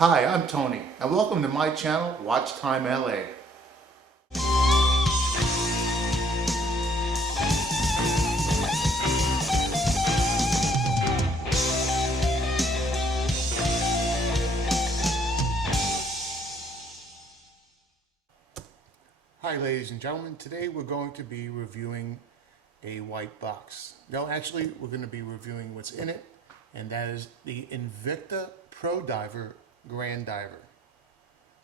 Hi, I'm Tony, and welcome to my channel, Watch Time LA. Hi ladies and gentlemen, today we're going to be reviewing a white box. No, actually we're going to be reviewing what's in it, and that is the Invicta Pro Diver Grand Diver.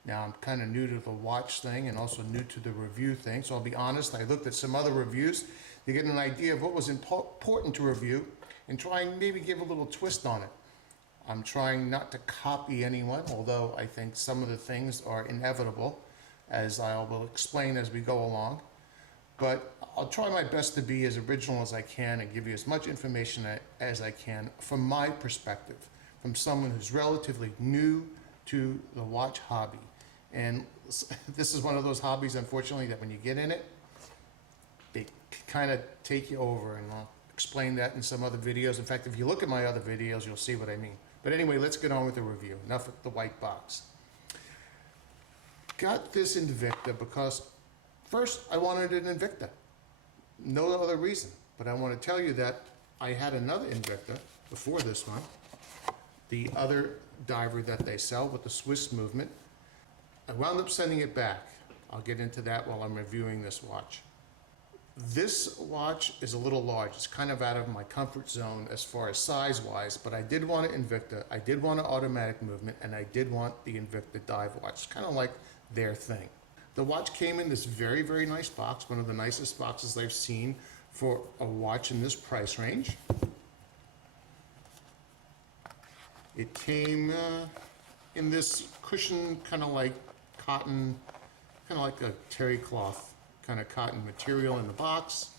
Now I'm kind of new to the watch thing and also new to the review thing, so I'll be honest, I looked at some other reviews to get an idea of what was important to review and try and maybe give a little twist on it. I'm trying not to copy anyone, although I think some of the things are inevitable, as I will explain as we go along. But I'll try my best to be as original as I can and give you as much information as I can from my perspective, from someone who's relatively new to the watch hobby. And this is one of those hobbies, unfortunately, that when you get in it, they kind of take you over, and I'll explain that in some other videos. In fact, if you look at my other videos, you'll see what I mean. But anyway, let's get on with the review. Enough with the white box. Got this Invicta because first I wanted an Invicta. No other reason, but I want to tell you that I had another Invicta before this one, the other diver that they sell with the Swiss movement. I wound up sending it back. I'll get into that while I'm reviewing this watch. This watch is a little large. It's kind of out of my comfort zone as far as size-wise, but I did want an Invicta, I did want an automatic movement, and I did want the Invicta dive watch. It's kind of like their thing. The watch came in this very, very nice box, one of the nicest boxes I've seen for a watch in this price range. It came in this cushion, kind of like cotton, kind of like a terry cloth kind of cotton material in the box,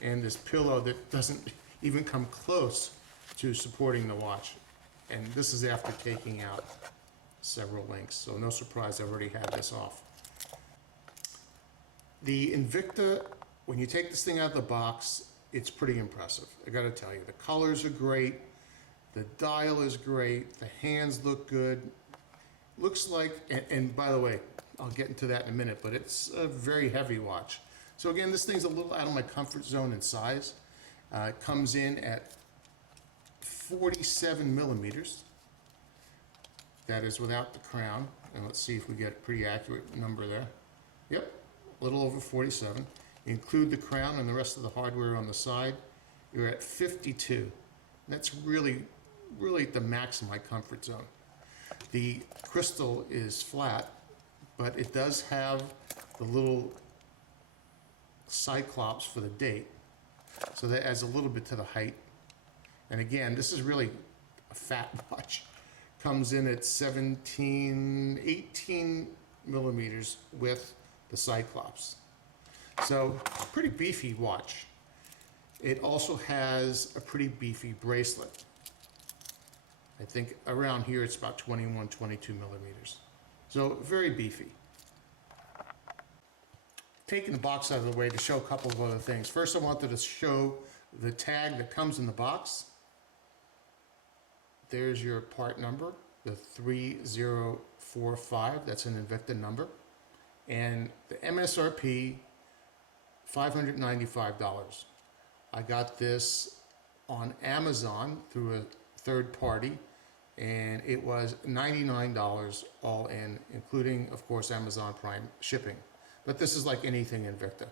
and this pillow that doesn't even come close to supporting the watch. And this is after taking out several links, so no surprise I've already had this off. The Invicta, when you take this thing out of the box, it's pretty impressive. I gotta tell you, the colors are great, the dial is great, the hands look good. Looks like, and by the way, I'll get into that in a minute, but it's a very heavy watch. So again, this thing's a little out of my comfort zone in size. It comes in at 47 millimeters. That is without the crown. And let's see if we get a pretty accurate number there. Yep, a little over 47. Include the crown and the rest of the hardware on the side, you're at 52. That's really, really the max of my comfort zone. The crystal is flat, but it does have the little cyclops for the date, so that adds a little bit to the height. And again, this is really a fat watch. Comes in at 18 millimeters with the cyclops. So pretty beefy watch. It also has a pretty beefy bracelet. I think around here it's about 21, 22 millimeters. So very beefy. Taking the box out of the way to show a couple of other things. First, I wanted to show the tag that comes in the box. There's your part number, the 3045, that's an Invicta number. And the MSRP, $595. I got this on Amazon through a third party, and it was $99 all in, including, of course, Amazon Prime shipping. But this is like anything Invicta,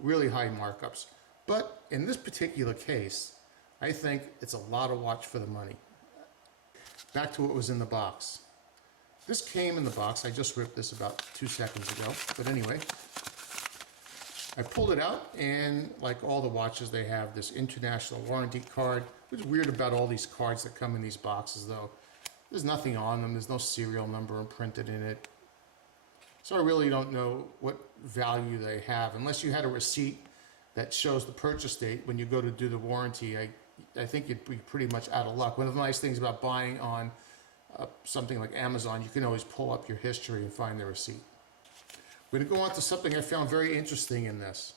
really high markups. But in this particular case, I think it's a lot of watch for the money. Back to what was in the box. This came in the box. I just ripped this about 2 seconds ago. But anyway, I pulled it out, and like all the watches, they have this international warranty card. What's weird about all these cards that come in these boxes, though, there's nothing on them. There's no serial number imprinted in it. So I really don't know what value they have. Unless you had a receipt that shows the purchase date when you go to do the warranty, I think you'd be pretty much out of luck. One of the nice things about buying on something like Amazon, you can always pull up your history and find the receipt. We're going to go on to something I found very interesting in this.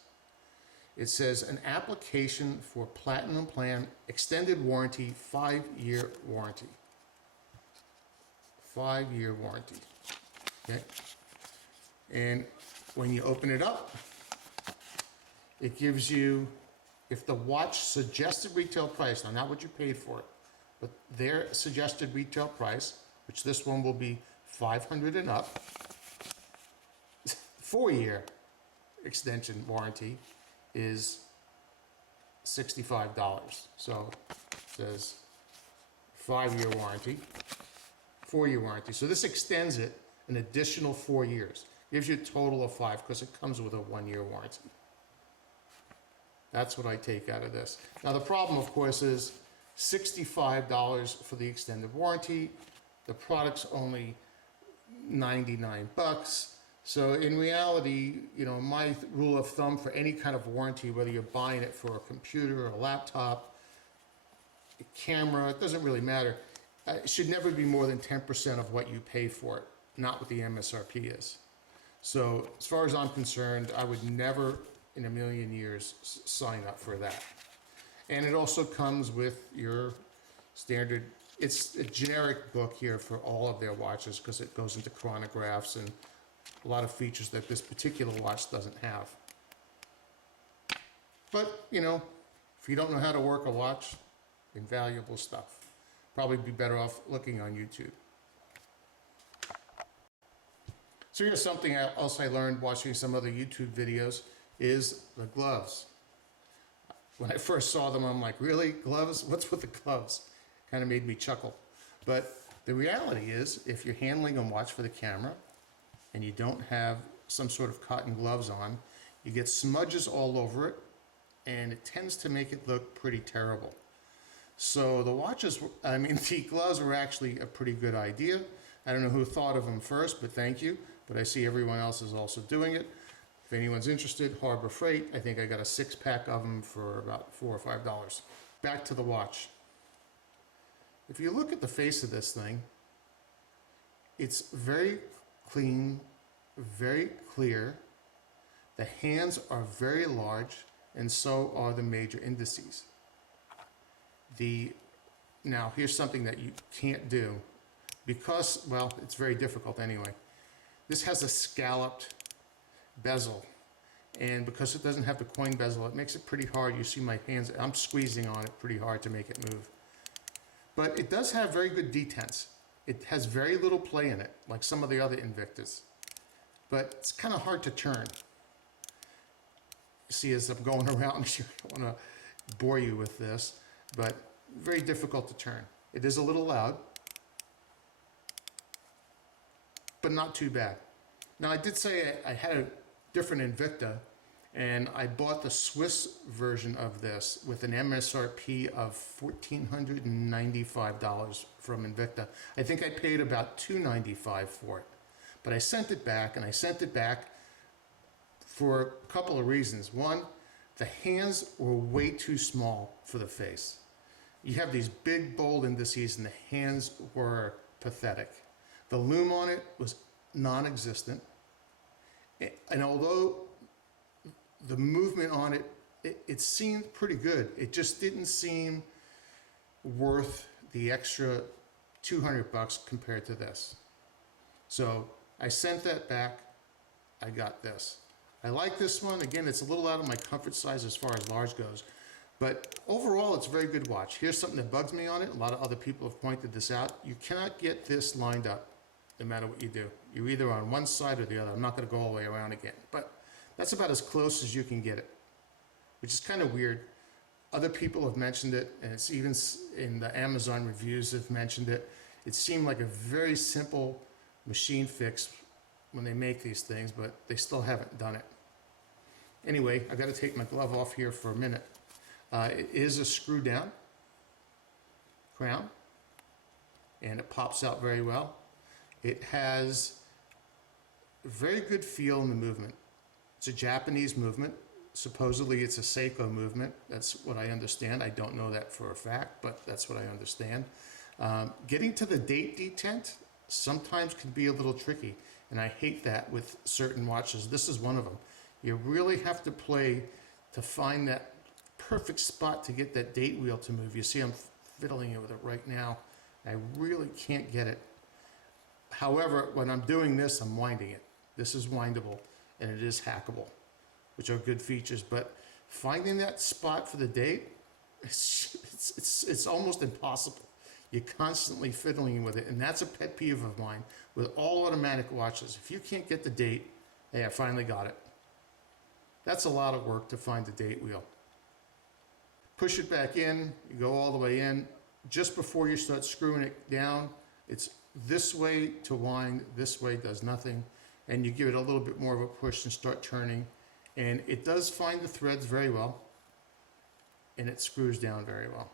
It says an application for Platinum Plan, extended warranty, 5-year warranty. 5-year warranty. Okay, and when you open it up, it gives you, if the watch suggested retail price, now not what you paid for it, but their suggested retail price, which this one will be $500 and up, 4-year extension warranty is $65. So it says 5-year warranty, 4-year warranty. So this extends it an additional 4 years. Gives you a total of 5 because it comes with a 1-year warranty. That's what I take out of this. Now the problem, of course, is $65 for the extended warranty. The product's only 99 bucks. So in reality, you know, my rule of thumb for any kind of warranty, whether you're buying it for a computer, a laptop, a camera, it doesn't really matter. It should never be more than 10% of what you pay for it, not what the MSRP is. So as far as I'm concerned, I would never in a million years sign up for that. And it also comes with your standard, it's a generic book here for all of their watches because it goes into chronographs and a lot of features that this particular watch doesn't have. But, you know, if you don't know how to work a watch, invaluable stuff. Probably be better off looking on YouTube. So here's something else I learned watching some other YouTube videos is the gloves. When I first saw them, I'm like, really? Gloves? What's with the gloves? Kind of made me chuckle. But the reality is, if you're handling a watch for the camera and you don't have some sort of cotton gloves on, you get smudges all over it, and it tends to make it look pretty terrible. So the the gloves were actually a pretty good idea. I don't know who thought of them first, but thank you. But I see everyone else is also doing it. If anyone's interested, Harbor Freight, I think I got a 6-pack of them for about $4 or $5. Back to the watch. If you look at the face of this thing, it's very clean, very clear. The hands are very large, and so are the major indices. Now, here's something that you can't do because, well, it's very difficult anyway. This has a scalloped bezel, and because it doesn't have the coin bezel, it makes it pretty hard. You see my hands, I'm squeezing on it pretty hard to make it move. But it does have very good detents. It has very little play in it, like some of the other Invictas. But it's kind of hard to turn. You see, as I'm going around, I don't want to bore you with this, but very difficult to turn. It is a little loud, but not too bad. Now, I did say I had a different Invicta, and I bought the Swiss version of this with an MSRP of $1,495 from Invicta. I think I paid about $295 for it, but I sent it back, and I sent it back for a couple of reasons. One, the hands were way too small for the face. You have these big, bold indices, and the hands were pathetic. The lume on it was non-existent. And although the movement on it, it seemed pretty good, it just didn't seem worth the extra 200 bucks compared to this. So I sent that back. I got this. I like this one. Again, it's a little out of my comfort size as far as large goes. But overall, it's a very good watch. Here's something that bugs me on it. A lot of other people have pointed this out. You cannot get this lined up no matter what you do. You're either on one side or the other. I'm not going to go all the way around again. But that's about as close as you can get it, which is kind of weird. Other people have mentioned it, and it's even in the Amazon reviews have mentioned it. It seemed like a very simple machine fix when they make these things, but they still haven't done it. Anyway, I got to take my glove off here for a minute. It is a screw down crown, and it pops out very well. It has a very good feel in the movement. It's a Japanese movement. Supposedly it's a Seiko movement. That's what I understand. I don't know that for a fact, but that's what I understand. Getting to the date detent sometimes can be a little tricky, and I hate that with certain watches. This is one of them. You really have to play to find that perfect spot to get that date wheel to move. You see I'm fiddling with it right now. I really can't get it. However, when I'm doing this, I'm winding it. This is windable and it is hackable, which are good features, but finding that spot for the date, it's almost impossible. You're constantly fiddling with it, and that's a pet peeve of mine with all automatic watches. If you can't get the date, hey, I finally got it. That's a lot of work to find the date wheel. Push it back in, you go all the way in. Just before you start screwing it down, it's this way to wind, this way does nothing, and you give it a little bit more of a push and start turning, and it does find the threads very well, and it screws down very well.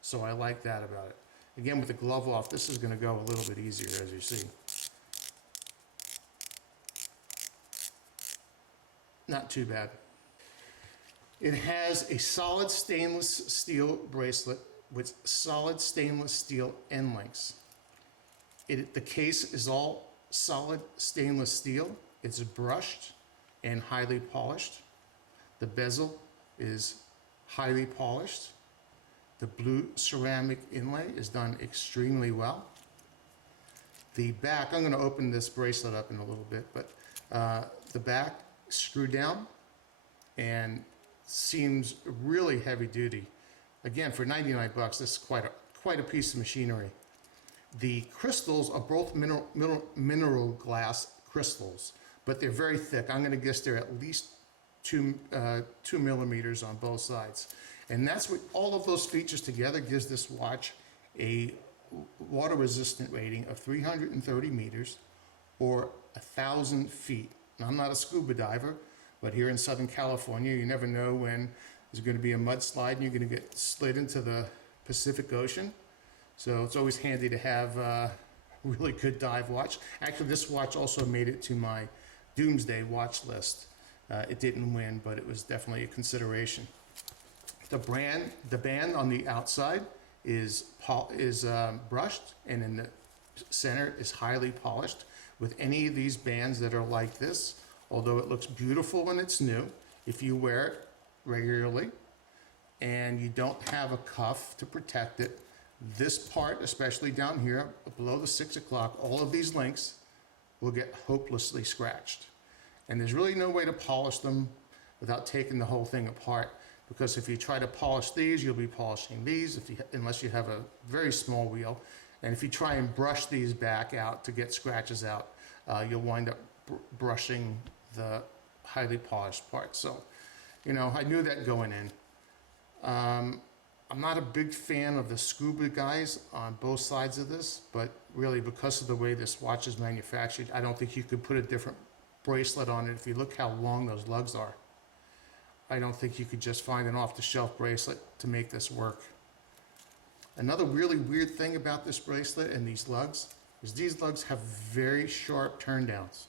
So I like that about it. Again, with the glove off, this is going to go a little bit easier, as you see. Not too bad. It has a solid stainless steel bracelet with solid stainless steel end links. The case is all solid stainless steel. It's brushed and highly polished. The bezel is highly polished. The blue ceramic inlay is done extremely well. The back, I'm going to open this bracelet up in a little bit, but the back screwed down and seems really heavy duty. Again, for 99 bucks, this is quite a piece of machinery. The crystals are both mineral glass crystals, but they're very thick. I'm going to guess they're at least 2 millimeters on both sides. And that's what all of those features together gives this watch a water resistant rating of 330 meters or 1,000 feet. Now, I'm not a scuba diver, but here in Southern California, you never know when there's going to be a mudslide and you're going to get slid into the Pacific Ocean. So it's always handy to have a really good dive watch. Actually, this watch also made it to my doomsday watch list. It didn't win, but it was definitely a consideration. The band on the outside is brushed, and in the center is highly polished. With any of these bands that are like this, although it looks beautiful when it's new, if you wear it regularly and you don't have a cuff to protect it, this part, especially down here below the 6 o'clock, all of these links will get hopelessly scratched. And there's really no way to polish them without taking the whole thing apart, because if you try to polish these, you'll be polishing these unless you have a very small wheel. And if you try and brush these back out to get scratches out, you'll wind up brushing the highly polished part. So, you know, I knew that going in. I'm not a big fan of the scuba guys on both sides of this, but really because of the way this watch is manufactured, I don't think you could put a different bracelet on it. If you look how long those lugs are, I don't think you could just find an off-the-shelf bracelet to make this work. Another really weird thing about this bracelet and these lugs is these lugs have very sharp turn downs.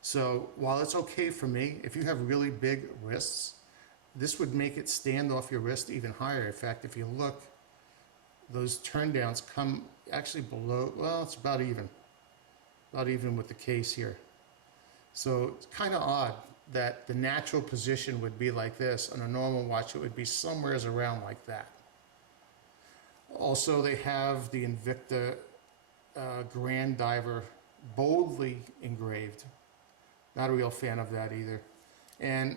So while it's okay for me, if you have really big wrists, this would make it stand off your wrist even higher. In fact, if you look, those turn downs come actually below, well, it's about even with the case here. So it's kind of odd that the natural position would be like this. On a normal watch, it would be somewhere around like that. Also, they have the Invicta Grand Diver boldly engraved. Not a real fan of that either. And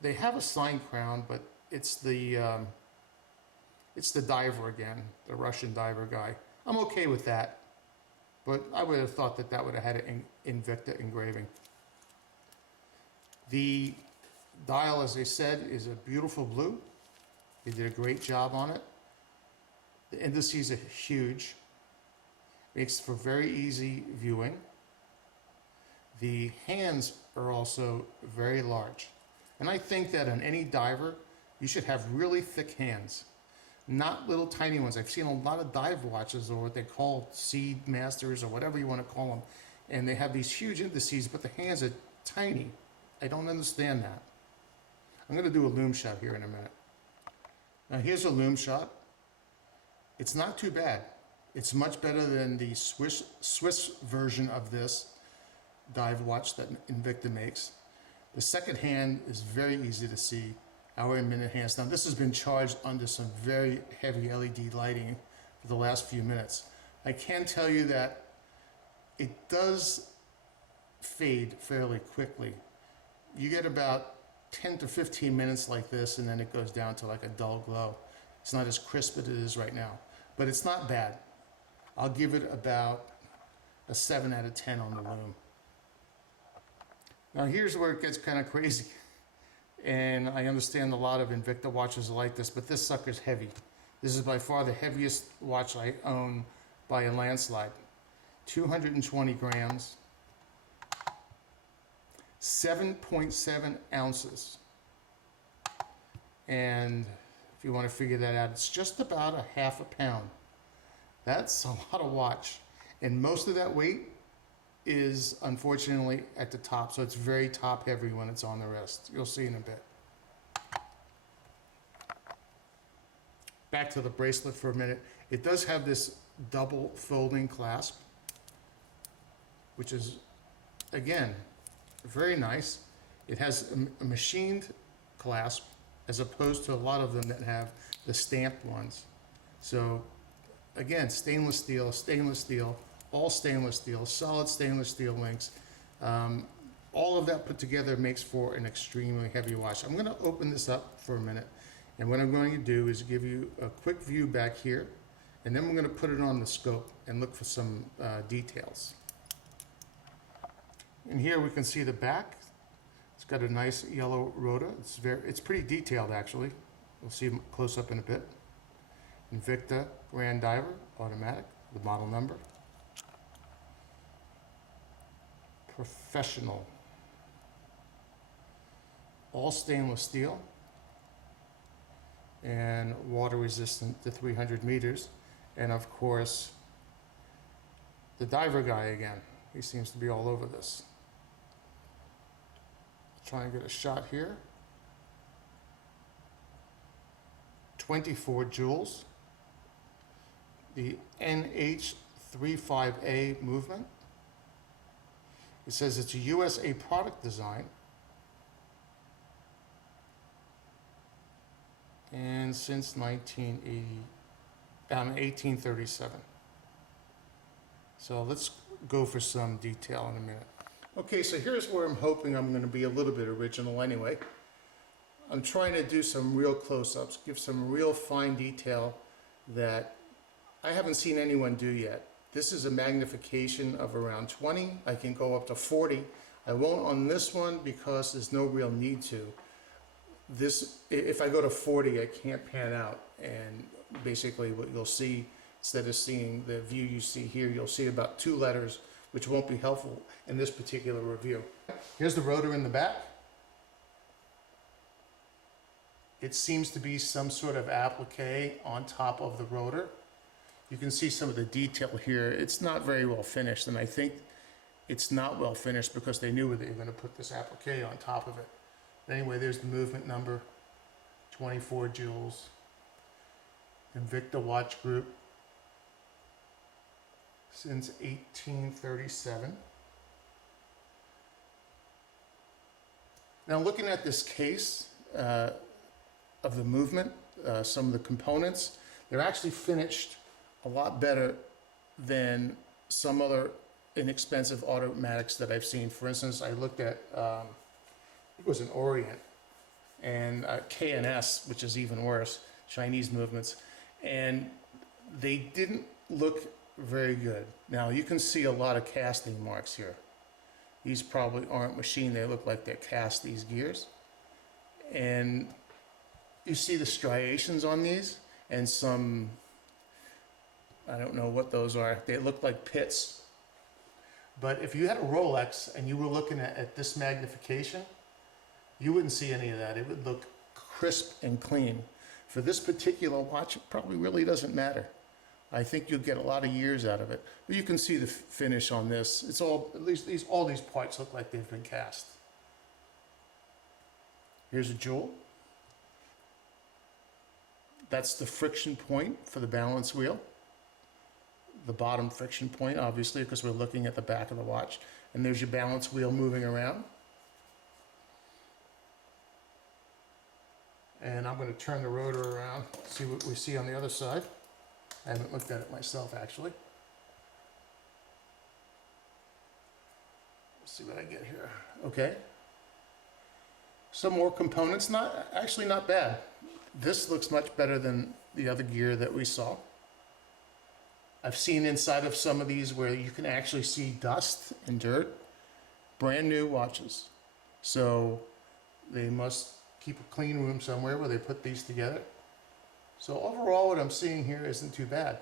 they have a sign crown, but it's the diver again, the Russian diver guy. I'm okay with that, but I would have thought that that would have had an Invicta engraving. The dial, as I said, is a beautiful blue. They did a great job on it. The indices are huge. Makes for very easy viewing. The hands are also very large. And I think that on any diver, you should have really thick hands, not little tiny ones. I've seen a lot of dive watches, or what they call Seed Masters, or whatever you want to call them, and they have these huge indices, but the hands are tiny. I don't understand that. I'm going to do a lume shot here in a minute. Now here's a lume shot. It's not too bad. It's much better than the Swiss version of this dive watch that Invicta makes. The second hand is very easy to see, hour and minute hands. Now this has been charged under some very heavy LED lighting for the last few minutes. I can tell you that it does fade fairly quickly. You get about 10 to 15 minutes like this, and then it goes down to like a dull glow. It's not as crisp as it is right now, but it's not bad. I'll give it about a 7 out of 10 on the lume. Now here's where it gets kind of crazy. And I understand a lot of Invicta watches are like this, but this sucker's heavy. This is by far the heaviest watch I own by a landslide. 220 grams, 7.7 ounces. And if you want to figure that out, it's just about a half a pound. That's a lot of watch. And most of that weight is unfortunately at the top, so it's very top heavy when it's on the wrist. You'll see in a bit. Back to the bracelet for a minute. It does have this double folding clasp, which is, again, very nice. It has a machined clasp as opposed to a lot of them that have the stamped ones. So again, stainless steel, all stainless steel, solid stainless steel links. All of that put together makes for an extremely heavy watch. I'm going to open this up for a minute, and what I'm going to do is give you a quick view back here, and then we're going to put it on the scope and look for some details. And here we can see the back. It's got a nice yellow rotor. It's pretty detailed actually. We'll see close up in a bit. Invicta Grand Diver automatic, the model number. Professional. All stainless steel and water resistant to 300 meters. And of course, the diver guy again. He seems to be all over this. Try and get a shot here. 24 jewels. The NH35A movement. It says it's a USA product design. And since 1837. So let's go for some detail in a minute. Okay, so here's where I'm hoping I'm going to be a little bit original anyway. I'm trying to do some real close-ups, give some real fine detail that I haven't seen anyone do yet. This is a magnification of around 20. I can go up to 40. I won't on this one because there's no real need to. This, if I go to 40, I can't pan out, and basically what you'll see, instead of seeing the view you see here, you'll see about 2 letters, which won't be helpful in this particular review. Here's the rotor in the back. It seems to be some sort of applique on top of the rotor. You can see some of the detail here. It's not very well finished, and I think it's not well finished because they knew they were going to put this applique on top of it. Anyway, there's the movement number, 24 jewels. Invicta Watch Group since 1837. Now looking at this case of the movement, some of the components, they're actually finished a lot better than some other inexpensive automatics that I've seen. For instance, I looked at, it was an Orient, and K&S, which is even worse, Chinese movements, and they didn't look very good. Now you can see a lot of casting marks here. These probably aren't machined, they look like they're cast, these gears. And you see the striations on these, and some, I don't know what those are, they look like pits. But if you had a Rolex and you were looking at this magnification, you wouldn't see any of that. It would look crisp and clean. For this particular watch, it probably really doesn't matter. I think you'll get a lot of years out of it. But you can see the finish on this. It's all, at least all these parts look like they've been cast. Here's a jewel. That's the friction point for the balance wheel. The bottom friction point, obviously, because we're looking at the back of the watch. And there's your balance wheel moving around. And I'm going to turn the rotor around, see what we see on the other side. I haven't looked at it myself, actually. see what I get here. Okay. Some more components, actually not bad. This looks much better than the other gear that we saw. I've seen inside of some of these where you can actually see dust and dirt. Brand new watches. So they must keep a clean room somewhere where they put these together. So overall what I'm seeing here isn't too bad.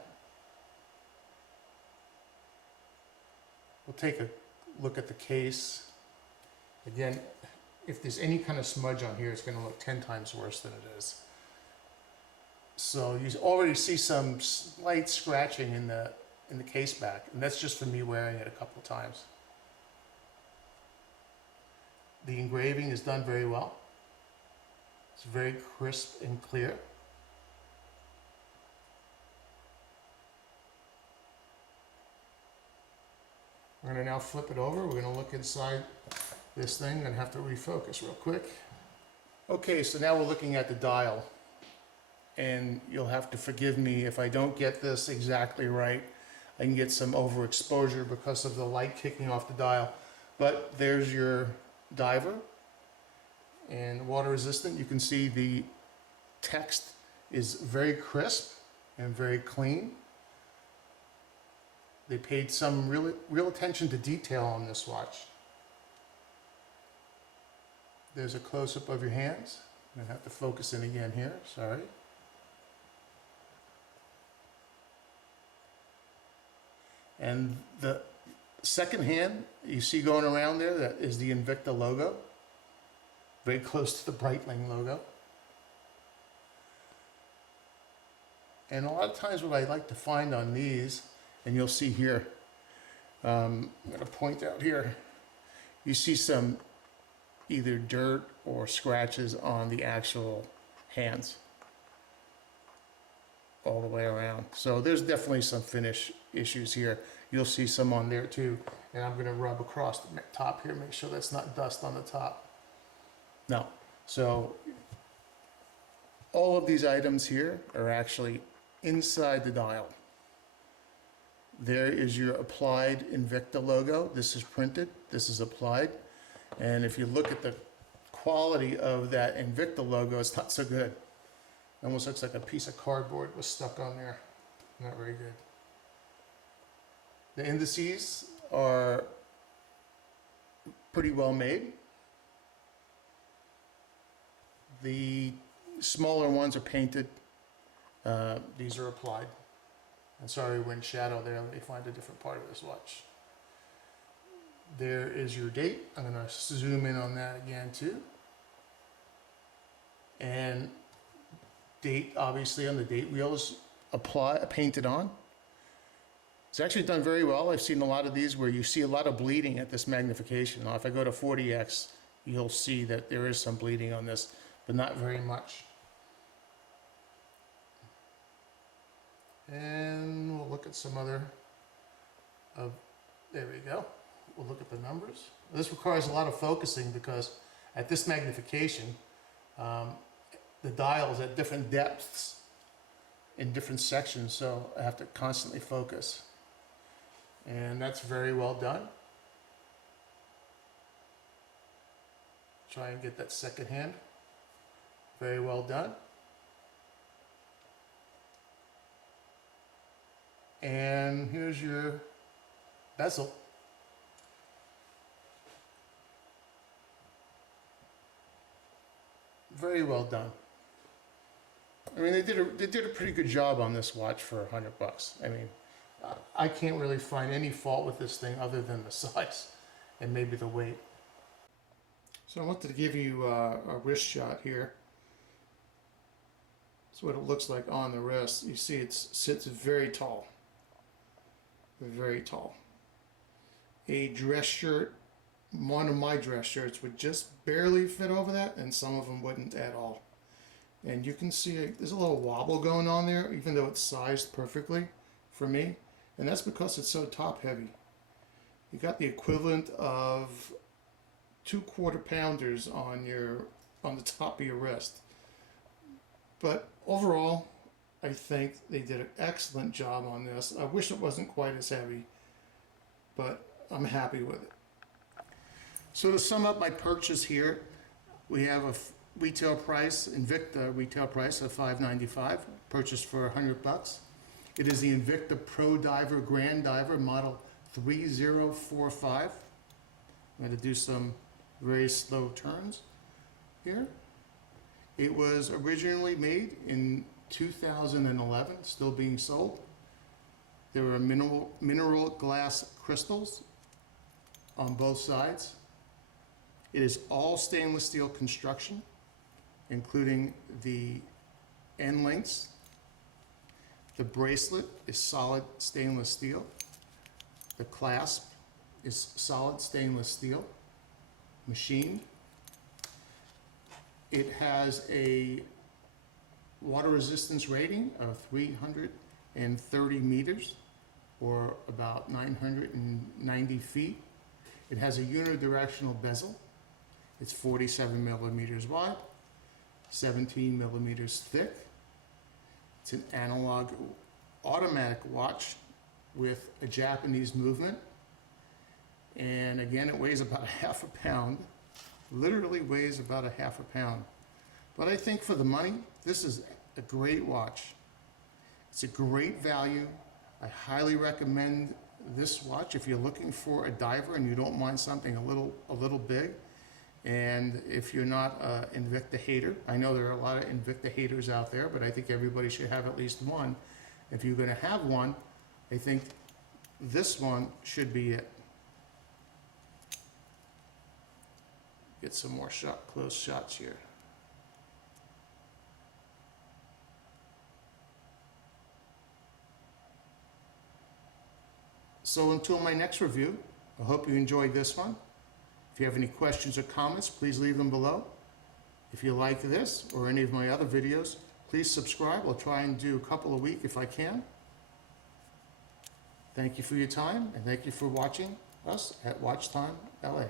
We'll take a look at the case. Again, if there's any kind of smudge on here, it's going to look 10 times worse than it is. So you already see some slight scratching in the case back, and that's just from me wearing it a couple of times. The engraving is done very well. It's very crisp and clear. We're going to now flip it over. We're going to look inside this thing. I'm going to have to refocus real quick. Okay, so now we're looking at the dial. And you'll have to forgive me if I don't get this exactly right. I can get some overexposure because of the light kicking off the dial. But there's your diver. And water resistant. You can see the text is very crisp and very clean. They paid some real attention to detail on this watch. There's a close-up of your hands. I'm going to have to focus in again here, sorry. And the second hand you see going around there, that is the Invicta logo. Very close to the Breitling logo. And a lot of times what I like to find on these, and you'll see here, I'm going to point out here, you see some either dirt or scratches on the actual hands all the way around. So there's definitely some finish issues here. You'll see some on there too. And I'm going to rub across the top here, make sure that's not dust on the top. No. So all of these items here are actually inside the dial. There is your applied Invicta logo. This is printed, this is applied. And if you look at the quality of that Invicta logo, it's not so good. It almost looks like a piece of cardboard was stuck on there. Not very good. The indices are pretty well made. The smaller ones are painted. These are applied. And sorry, wind shadow there. Let me find a different part of this watch. There is your date. I'm going to zoom in on that again too. And date, obviously on the date wheel is painted on. It's actually done very well. I've seen a lot of these where you see a lot of bleeding at this magnification. Now if I go to 40x, you'll see that there is some bleeding on this, but not very much. And we'll look at some other there we go. We'll look at the numbers. This requires a lot of focusing because at this magnification, the dial is at different depths in different sections, so I have to constantly focus. And that's very well done. Try and get that second hand. Very well done. And here's your bezel. Very well done. I mean, they did a pretty good job on this watch for $100 bucks. I mean, I can't really find any fault with this thing other than the size and maybe the weight. So I wanted to give you a wrist shot here. That's what it looks like on the wrist. You see it sits very tall. Very tall. A dress shirt, one of my dress shirts would just barely fit over that, and some of them wouldn't at all. And you can see there's a little wobble going on there, even though it's sized perfectly for me. And that's because it's so top heavy. You got the equivalent of 2 quarter-pounders on the top of your wrist. But overall, I think they did an excellent job on this. I wish it wasn't quite as heavy, but I'm happy with it. So to sum up my purchase here, we have a retail price, Invicta retail price of $595, purchased for $100. It is the Invicta Pro Diver Grand Diver model 3045. I'm going to do some very slow turns here. It was originally made in 2011, still being sold. There are mineral glass crystals on both sides. It is all stainless steel construction, including the end links. The bracelet is solid stainless steel. The clasp is solid stainless steel, machined. It has a water resistance rating of 330 meters, or about 990 feet. It has a unidirectional bezel. It's 47 millimeters wide, 17 millimeters thick. It's an analog automatic watch with a Japanese movement. And again, it weighs about half a pound. Literally weighs about a half a pound. But I think for the money, this is a great watch. It's a great value. I highly recommend this watch if you're looking for a diver and you don't mind something a little big. And if you're not an Invicta hater, I know there are a lot of Invicta haters out there, but I think everybody should have at least one. If you're going to have one, I think this one should be it. Get some more close shots here. So until my next review, I hope you enjoyed this one. If you have any questions or comments, please leave them below. If you like this or any of my other videos, please subscribe. I'll try and do a couple a week if I can. Thank you for your time, and thank you for watching us at Watch Time LA.